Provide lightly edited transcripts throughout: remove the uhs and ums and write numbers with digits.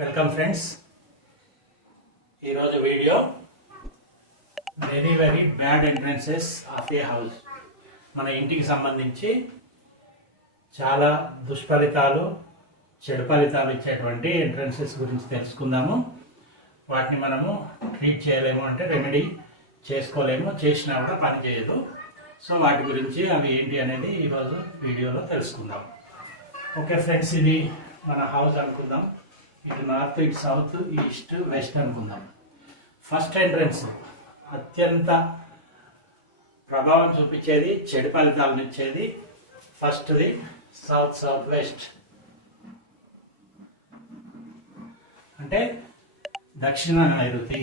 Welcome friends. ఈరోజు video very bad entrances of a house. మన ఇంటికి సంబంధించి చాలా దుష్ఫలితాలు, చెడు ఫలితాలు ఇచ్చేటువంటి ఎంట్రన్సెస్ గురించి తెలుసుకుందాము. వాటిని మనము ట్రీట్ చేయలేము, అంటే రెమెడీ చేసుకోలేము, చేసినా కూడా పని చేయదు. సో వాటి గురించి అవి ఏంటి అనేది ఈరోజు వీడియోలో తెలుసుకుందాం. ఓకే ఫ్రెండ్స్, ఇది మన హౌస్ అనుకుందాం. ఇటు నార్త్, ఇటు సౌత్, ఈస్ట్, వెస్ట్ అనుకుందాం. ఫస్ట్ ఎంట్రన్స్ అత్యంత ప్రభావం చూపించేది, చెడు ఫలితాలను ఇచ్చేది ఫస్ట్ది సౌత్ వెస్ట్, అంటే దక్షిణ నైరుతి.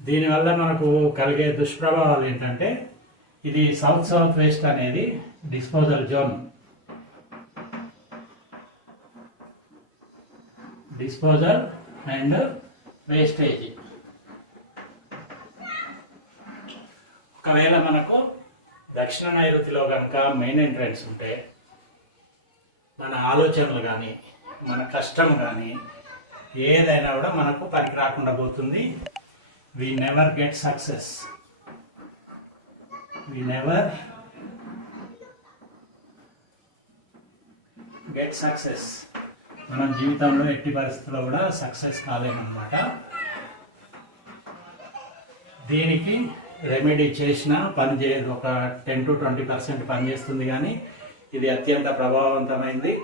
దీనివల్ల మనకు కలిగే దుష్ప్రభావాలు ఏంటంటే, ఇది సౌత్ వెస్ట్ అనేది disposal zone, disposal and wastage. ఒకవేళ మనకు దక్షిణ నైరుతిలో కనుక మెయిన్ ఎంట్రన్స్ ఉంటే మన ఆలోచనలు కానీ, మన కష్టం కానీ ఏదైనా కూడా మనకు పనికి రాకుండా పోతుంది. We never get success. We never get success. మనం జీవితంలో ఎట్టి పరిస్థితుల్లో కూడా సక్సెస్ కాలేమన్నమాట. దీనికి రెమెడీ చేసినా పని చేయదు. ఒక 10 to 20% పనిచేస్తుంది, కానీ ఇది అత్యంత ప్రభావవంతమైంది.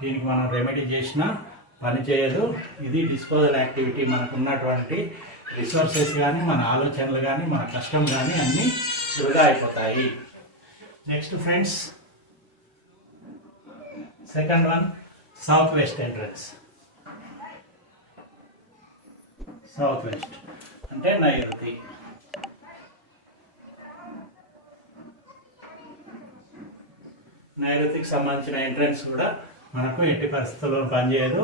దీనికి మనం రెమెడీ చేసినా పని చేయదు. ఇది డిస్పోజల్ యాక్టివిటీ. మనకు ఉన్నటువంటి రిసోర్సెస్ కానీ, మన ఆలోచనలు కానీ, మన కష్టం కానీ అన్నీ వృధా అయిపోతాయి. Next friends, second one south west entrance. South west అంటే నైరుతి. నైరుతికి సంబంధించిన ఎంట్రన్స్ కూడా మనకు ఎట్టి పరిస్థితుల్లో పనిచేయదు.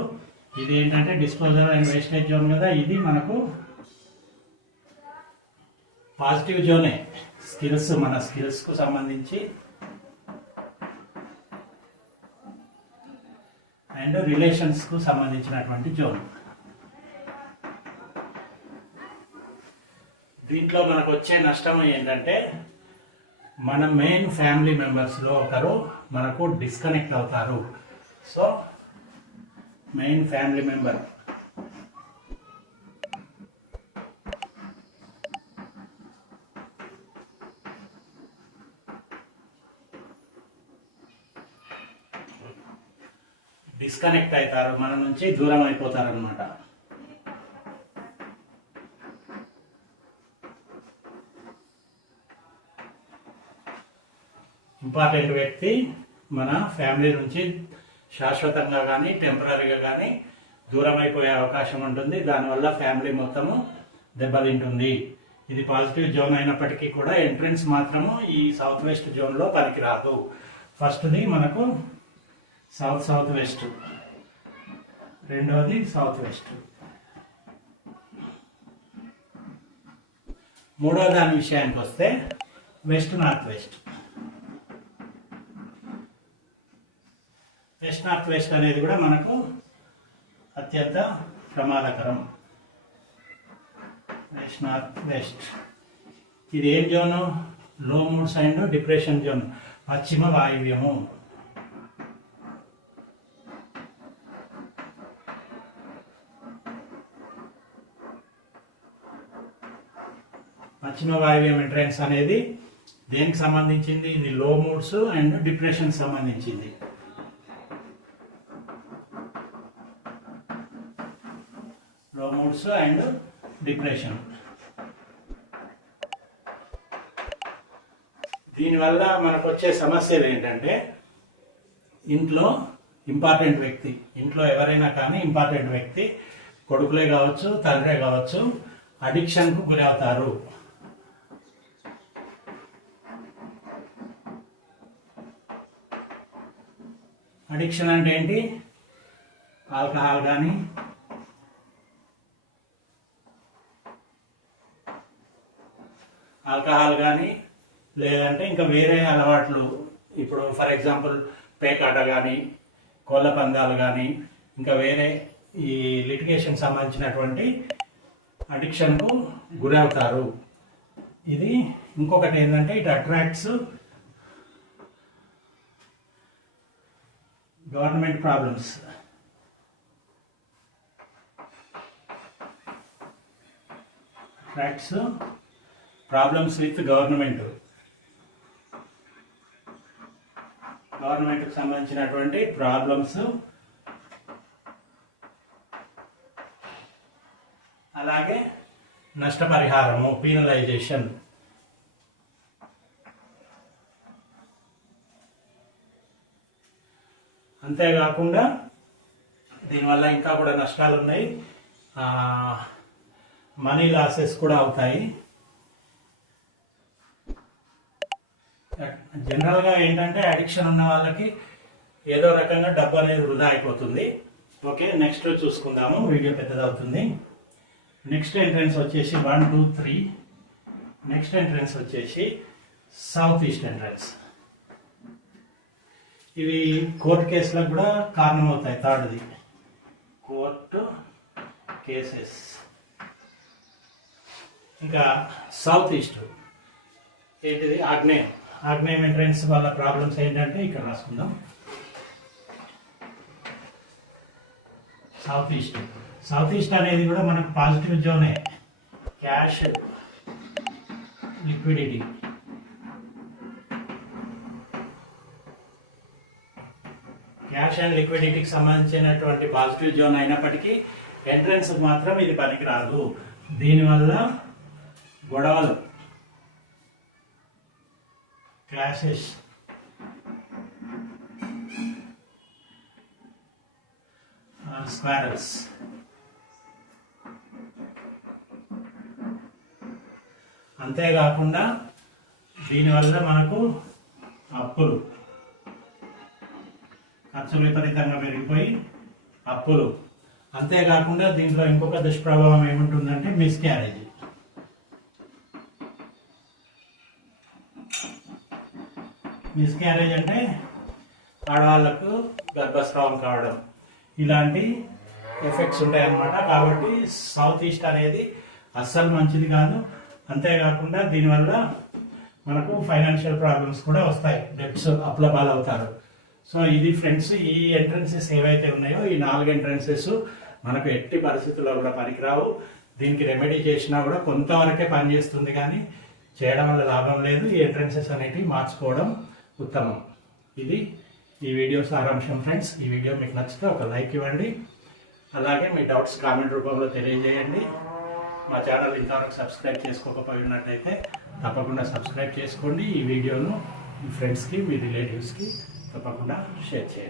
ఇది ఏంటంటే డిస్పోజల్ అండ్ వేస్టేజ్ జోన్ కదా. ఇది మనకు పాజిటివ్ జోనే. మన స్కిల్స్కు సంబంధించి అండ్ రిలేషన్స్కు సంబంధించినటువంటి జోన్. దీంట్లో మనకు వచ్చే నష్టం ఏంటంటే, మన మెయిన్ ఫ్యామిలీ మెంబర్స్లో ఒకరు మనకు డిస్కనెక్ట్ అవుతారు. So main family member disconnect అవుతారు, మన నుంచి దూరం అయిపోతారు అన్నమాట. ఇంపార్టెంట్ వ్యక్తి మన ఫ్యామిలీ నుంచి శాశ్వతంగా కానీ టెంపరీగా కానీ దూరం అయిపోయే అవకాశం ఉంటుంది. దానివల్ల ఫ్యామిలీ మొత్తము దెబ్బతింటుంది. ఇది పాజిటివ్ జోన్ అయినప్పటికీ కూడా ఎంట్రన్స్ మాత్రము ఈ సౌత్ వెస్ట్ జోన్లో పనికిరాదు. ఫస్ట్ది మనకు సౌత్ వెస్ట్, రెండవది సౌత్ వెస్ట్. మూడవ దాని విషయానికి వస్తే west north west. West north west అనేది కూడా మనకు అత్యంత ప్రమాదకరం. వెస్ట్ నార్త్ వెస్ట్ ఇది ఏం జోను? లో మూడ్స్ అండ్ డిప్రెషన్ జోన్, పశ్చిమ వాయువ్యము. పశ్చిమ వాయువ్యం ఎంట్రన్స్ అనేది దేనికి సంబంధించింది? ఇది లో మూడ్స్ అండ్ డిప్రెషన్ సంబంధించింది. లో మూడ్స్ అండ్ డిప్రెషన్. దీనివల్ల మనకు వచ్చే సమస్యలు ఏంటంటే, ఇంట్లో ఇంపార్టెంట్ వ్యక్తి, ఇంట్లో ఎవరైనా కానీ ఇంపార్టెంట్ వ్యక్తి, కొడుకులే కావచ్చు, తండ్రే కావచ్చు, అడిక్షన్కు గురి అవుతారు. అడిక్షన్ అంటే ఏంటి? ఆల్కహాల్ కానీ, ఆల్కహాల్ కానీ లేదంటే ఇంకా వేరే అలవాట్లు, ఇప్పుడు ఫర్ ఎగ్జాంపుల్ పేకాట కానీ కోళ్ళ పందాలు కానీ ఇంకా వేరే ఈ లిటిగేషన్ సంబంధించినటువంటి అడిక్షన్కు గురవుతారు. ఇది ఇంకొకటి ఏంటంటే it attracts government problems. Attracts problems with గవర్నమెంట్కి సంబంధించినటువంటి ప్రాబ్లమ్స్, అలాగే నష్టపరిహారము పీనలైజేషన్. అంతేకాకుండా దీనివల్ల ఇంకా కూడా నష్టాలు ఉన్నాయి, మనీ లాసెస్ కూడా అవుతాయి. జనరల్గా ఏంటంటే అడిక్షన్ ఉన్న వాళ్ళకి ఏదో రకంగా డబ్బు అనేది వృధా అయిపోతుంది. ఓకే, నెక్స్ట్ చూసుకుందాము, వీడియో పెద్దదవుతుంది. నెక్స్ట్ ఎంట్రన్స్ వచ్చేసి 1, 2, 3. నెక్స్ట్ ఎంట్రన్స్ వచ్చేసి సౌత్ ఈస్ట్ ఎంట్రన్స్. ఇవి కోర్టు కేసులకు కూడా కారణమవుతాయి. థర్డ్ది కోర్టు కేసెస్. ఇంకా సౌత్ ఈస్ట్ ఏంటిది? ఆగ్నేయం. ఆగ్నేయం ఎంట్రన్స్ వాళ్ళ ప్రాబ్లమ్స్ ఏంటంటే ఇక్కడ రాసుకుందాం. South east. సౌత్ ఈస్ట్ అనేది కూడా మనకు పాజిటివ్ జోనే. Cash, liquidity. క్యాష్ అండ్ లిక్విడిటీకి సంబంధించినటువంటి పాజిటివ్ జోన్ అయినప్పటికీ ఎంట్రన్స్ మాత్రం ఇది పనికిరాదు. దీనివల్ల గొడవలు, క్లాషెస్, స్క్వారల్స్. అంతేకాకుండా దీనివల్ల మనకు అప్పులు, ఖర్చులు విపరీతంగా పెరిగిపోయి అప్పులు. అంతేకాకుండా దీంట్లో ఇంకొక దుష్ప్రభావం ఏముంటుందంటే మిస్క్యారేజ్. మిస్క్యారేజ్ అంటే ఆడవాళ్ళకు గర్భస్రావం కావడం, ఇలాంటి ఎఫెక్ట్స్ ఉంటాయన్నమాట. కాబట్టి సౌత్ ఈస్ట్ అనేది అస్సలు మంచిది కాదు. అంతేకాకుండా దీనివల్ల మనకు ఫైనాన్షియల్ ప్రాబ్లమ్స్ కూడా వస్తాయి, డెబ్ట్స్, అప్పుల పాలవుతారు. సో ఇది ఫ్రెండ్స్, ఈ ఎంట్రన్సెస్ ఏవైతే ఉన్నాయో ఈ 4 ఎంట్రన్సెస్ మనకు ఎట్టి పరిస్థితుల్లో కూడా పనికిరావు. దీనికి రెమెడీ చేసినా కూడా కొంతవరకే పనిచేస్తుంది, కానీ చేయడం వల్ల లాభం లేదు. ఈ ఎంట్రన్సెస్ అనేటివి మార్చుకోవడం ఉత్తమం. ఇది ఈ వీడియో సారాంశం ఫ్రెండ్స్. ఈ వీడియో మీకు నచ్చితే ఒక లైక్ ఇవ్వండి, అలాగే మీ డౌట్స్ కామెంట్ రూపంలో తెలియజేయండి. మా ఛానల్ ఇంతవరకు సబ్స్క్రైబ్ చేసుకోకపోయినట్టయితే తప్పకుండా సబ్స్క్రైబ్ చేసుకోండి. ఈ వీడియోను మీ ఫ్రెండ్స్కి, మీ రిలేటివ్స్కి తప్పకుండా షేర్ చేయండి.